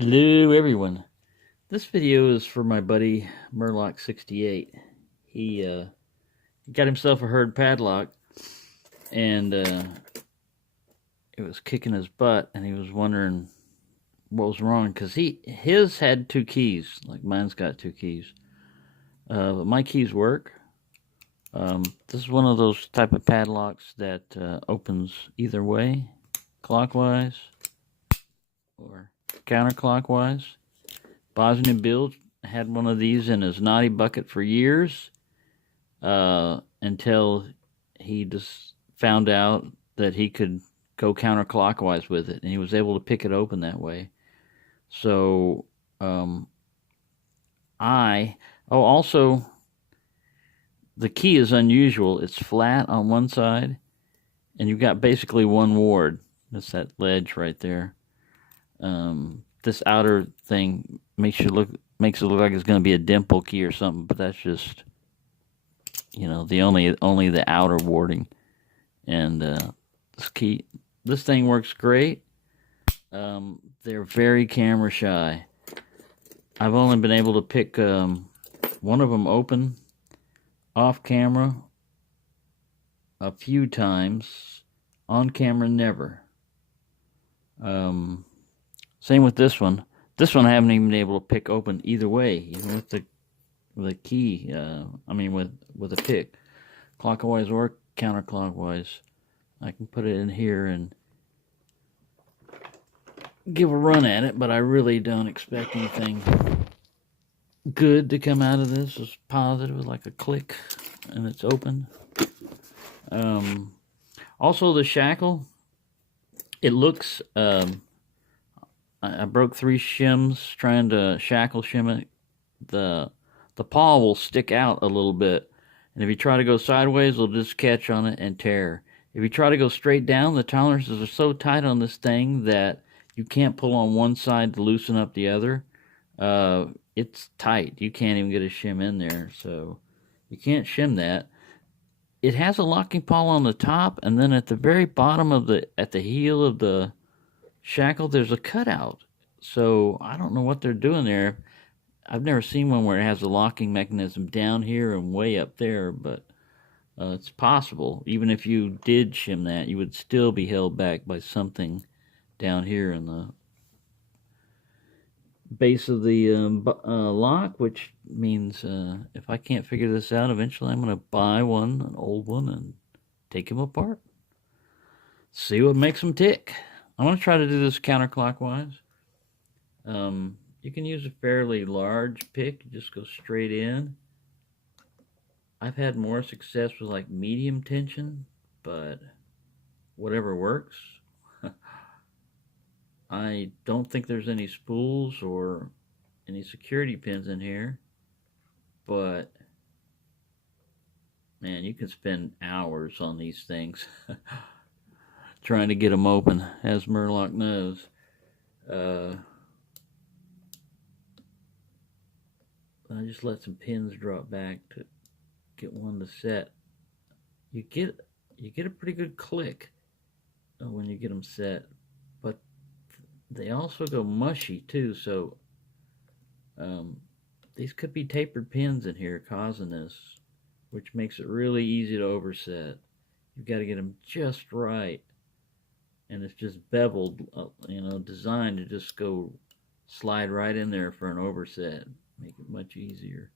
Hello everyone. This video is for my buddy Mur-Lock68. He got himself a Hurd padlock and it was kicking his butt, and he was wondering what was wrong because his had two keys, like mine's got two keys. But my keys work. This is one of those type of padlocks that opens either way, clockwise or counterclockwise. Bosnian Bill had one of these in his naughty bucket for years until he just found out that he could go counterclockwise with it, and he was able to pick it open that way. So also the key is unusual. It's flat on one side, and you've got basically one ward. That's that ledge right there. This outer thing makes it look like it's going to be a dimple key or something, but that's just, the only the outer warding. And this thing works great. They're very camera shy. I've only been able to pick one of them open off camera a few times, on camera never. Same with this one. This one I haven't even been able to pick open either way, even with the key. With a pick, clockwise or counterclockwise. I can put it in here and give a run at it, but I really don't expect anything good to come out of this. It's positive, like a click, and it's open. Also, the shackle. It looks. I broke 3 shims trying to shackle shim it. The paw will stick out a little bit, and if you try to go sideways, it'll just catch on it and tear. If you try to go straight down, the tolerances are so tight on this thing that you can't pull on one side to loosen up the other. It's tight. You can't even get a shim in there, so you can't shim that. It has a locking pawl on the top, and then at the very bottom at the heel of the shackle, there's a cutout. So I don't know what they're doing there. I've never seen one where it has a locking mechanism down here and way up there, but it's possible. Even if you did shim that, you would still be held back by something down here in the base of the lock, which means if I can't figure this out, eventually I'm going to buy an old one, and take them apart. See what makes them tick. I'm going to try to do this counterclockwise. You can use a fairly large pick. You just go straight in. I've had more success with like medium tension, but whatever works. I don't think there's any spools or any security pins in here, but man, you can spend hours on these things trying to get them open, as Mur-Lock knows. I just let some pins drop back to get one to set. You get a pretty good click when you get them set, but they also go mushy too, so these could be tapered pins in here causing this, which makes it really easy to overset. You've got to get them just right, and it's just beveled, designed to just go slide right in there for an overset. Make it much easier.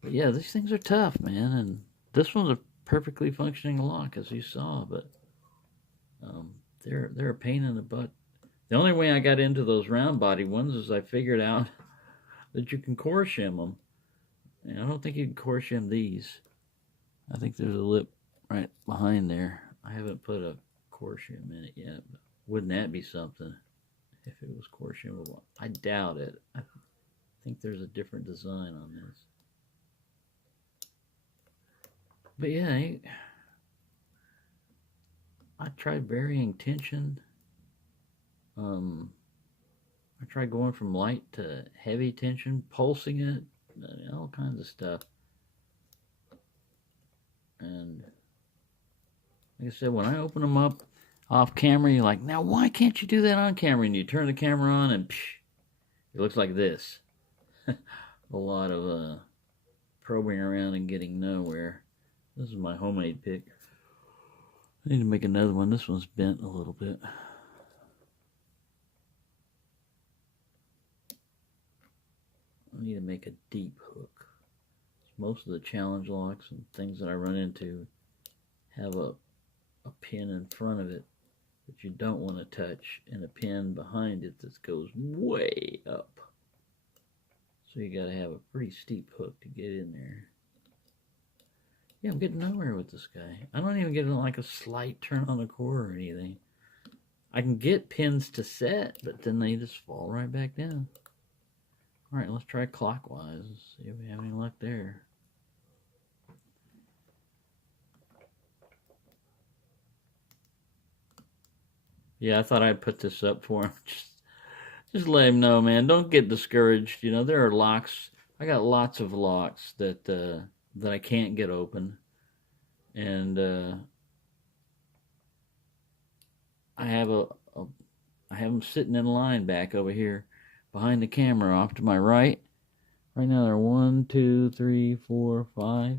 But yeah, these things are tough, man, and this one's a perfectly functioning lock, as you saw, but they're a pain in the butt. The only way I got into those round body ones is I figured out that you can core shim them. And I don't think you can core shim these. I think there's a lip right behind there. I haven't put a core shim in it yet, but wouldn't that be something if it was core shimmable? I doubt it. I think there's a different design on this. But yeah, I tried varying tension. I tried going from light to heavy tension, pulsing it, all kinds of stuff. And like I said, when I open them up, off camera, you're like, now why can't you do that on camera? And you turn the camera on and psh, it looks like this. A lot of probing around and getting nowhere. This is my homemade pick. I need to make another one. This one's bent a little bit. I need to make a deep hook. Most of the challenge locks and things that I run into have a pin in front of it that you don't want to touch, and a pin behind it that goes way up. So you got to have a pretty steep hook to get in there. Yeah, I'm getting nowhere with this guy. I don't even get like a slight turn on the core or anything. I can get pins to set, but then they just fall right back down. All right, let's try clockwise and see if we have any luck there. Yeah, I thought I'd put this up for him. Just let him know, man. Don't get discouraged. You know, there are locks. I got lots of locks that that I can't get open, and I have I have them sitting in line back over here behind the camera off to my right. Right now there are 1, 2, 3, 4, 5,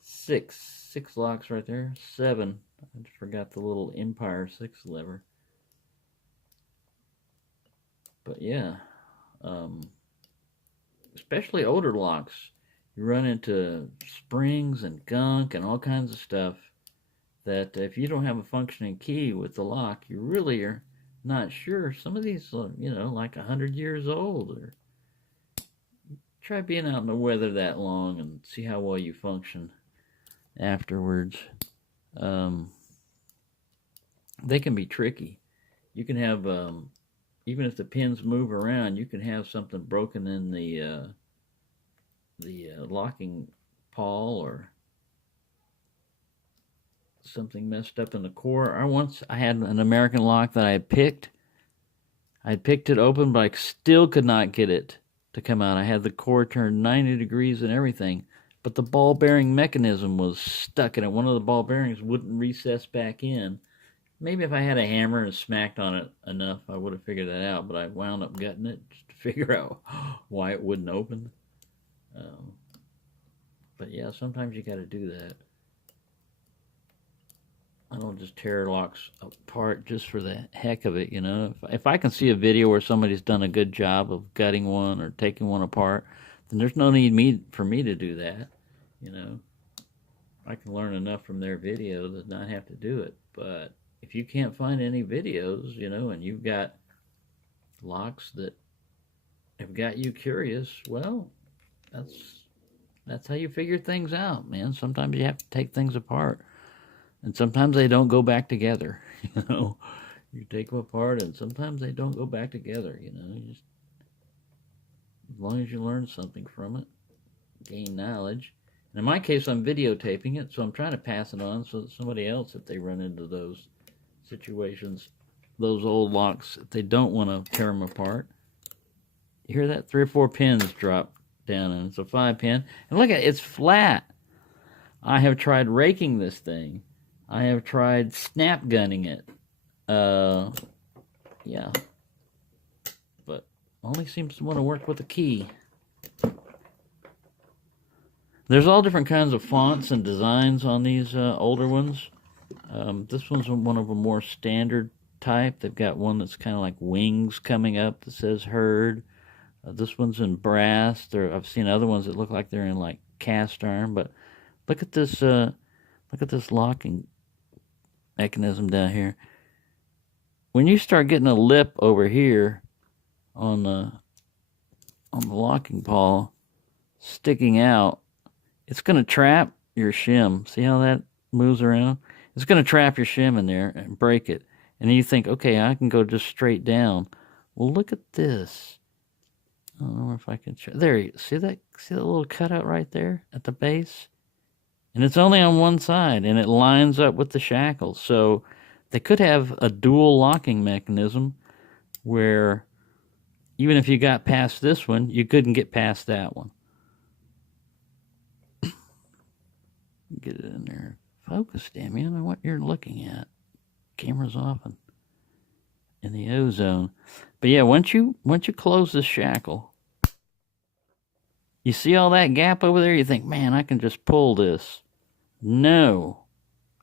6 locks right there. 7. I just forgot the little Empire 6 lever. But yeah, especially older locks, you run into springs and gunk and all kinds of stuff that if you don't have a functioning key with the lock, you really are not sure. Some of these are, you know, like 100 years old. Or try being out in the weather that long and see how well you function afterwards. They can be tricky. You can have, even if the pins move around, you can have something broken in the locking pawl, or something messed up in the core. I had an American lock that I had picked. I had picked it open, but I still could not get it to come out. I had the core turned 90 degrees and everything, but the ball bearing mechanism was stuck in it. One of the ball bearings wouldn't recess back in. Maybe if I had a hammer and smacked on it enough, I would have figured that out, but I wound up gutting it just to figure out why it wouldn't open. But yeah, sometimes you got to do that. I don't just tear locks apart just for the heck of it, you know. If I can see a video where somebody's done a good job of gutting one or taking one apart, then there's no need for me to do that, you know. I can learn enough from their video to not have to do it. But if you can't find any videos, you know, and you've got locks that have got you curious, well, that's how you figure things out, man. Sometimes you have to take things apart, and sometimes they don't go back together. You know, you take them apart, and sometimes they don't go back together. You know, just as long as you learn something from it, gain knowledge. And in my case, I'm videotaping it, so I'm trying to pass it on so that somebody else, if they run into those situations, those old locks, if they don't want to tear them apart. You hear that? 3 or 4 pins drop down, and it's a 5-pin. And look at it, it's flat. I have tried raking this thing. I have tried snap gunning it. Yeah. But only seems to want to work with a key. There's all different kinds of fonts and designs on these older ones. This one's one of a more standard type. They've got one that's kind of like wings coming up that says Hurd. This one's in brass. I've seen other ones that look like they're in like cast iron. But look at this locking mechanism down here. When you start getting a lip over here on the locking pawl sticking out, it's going to trap your shim. See how that moves around? It's going to trap your shim in there and break it. And then you think, okay, I can go just straight down. Well, look at this. I don't know if I can show. There, you see that little cutout right there at the base? And it's only on one side, and it lines up with the shackles. So they could have a dual locking mechanism where even if you got past this one, you couldn't get past that one. Get it in there. Focus, damn you. I know what you're looking at. camera's off and in the ozone. But yeah, once you close this shackle, you see all that gap over there? You think, man, I can just pull this. No.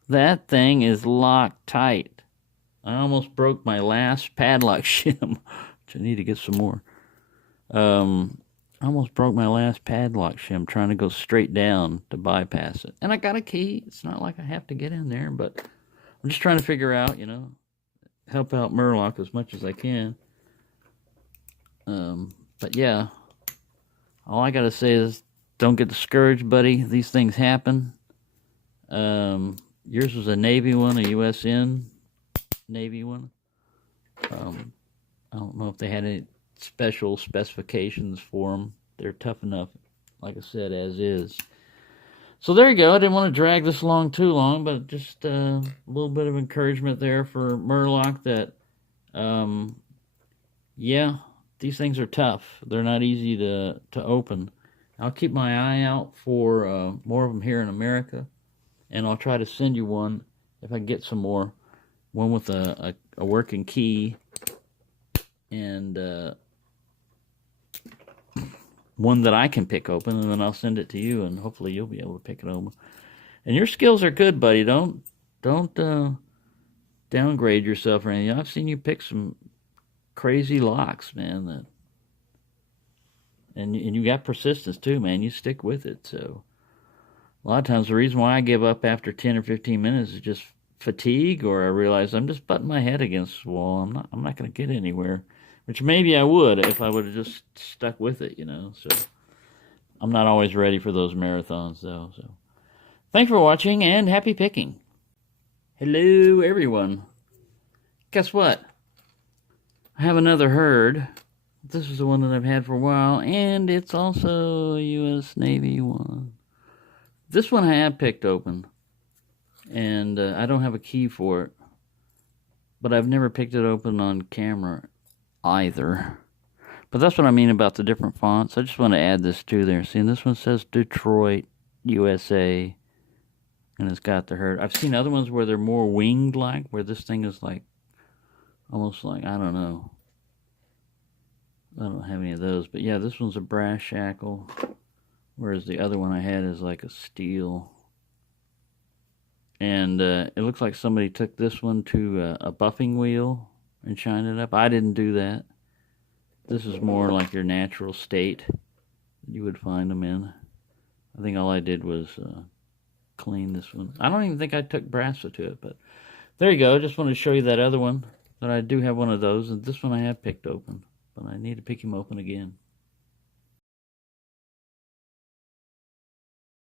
That thing is locked tight. I almost broke my last padlock shim, which I need to get some more. I almost broke my last padlock shim trying to go straight down to bypass it. And I got a key. It's not like I have to get in there, but I'm just trying to figure out, you know, help out Mur-Lock as much as I can. But yeah, all I gotta say is don't get discouraged, buddy. These things happen. Yours was a Navy one, a USN Navy one. I don't know if they had any special specifications for them. They're tough enough, like I said, as is. So there you go. I didn't want to drag this along too long, but just a little bit of encouragement there for Mur-Lock that, yeah, these things are tough. They're not easy to open. I'll keep my eye out for more of them here in America, and I'll try to send you one if I can get some more. One with a working key, and one that I can pick open, and then I'll send it to you, and hopefully you'll be able to pick it open. And your skills are good, buddy. Don't downgrade yourself or anything. I've seen you pick some crazy locks, man. And you got persistence too, man. You stick with it. So a lot of times the reason why I give up after 10 or 15 minutes is just fatigue, or I realize I'm just butting my head against the wall. I'm not going to get anywhere. Which maybe I would if I would have just stuck with it, you know. So I'm not always ready for those marathons, though. So thanks for watching, and happy picking. Hello, everyone. Guess what? I have another Hurd. This is the one that I've had for a while, and it's also a U.S. Navy one. This one I have picked open, and I don't have a key for it, but I've never picked it open on camera either. But that's what I mean about the different fonts. I just want to add this to there. See, this one says Detroit, USA, and it's got the Hurd. I've seen other ones where they're more winged, like where this thing is like almost like, I don't know. I don't have any of those, but yeah, this one's a brass shackle, whereas the other one I had is like a steel. And it looks like somebody took this one to a buffing wheel and shine it up. I didn't do that. This is more like your natural state you would find them in. I think all I did was clean this one. I don't even think I took brass to it, but there you go. Just wanted to show you that other one, that I do have one of those, and this one I have picked open, but I need to pick him open again.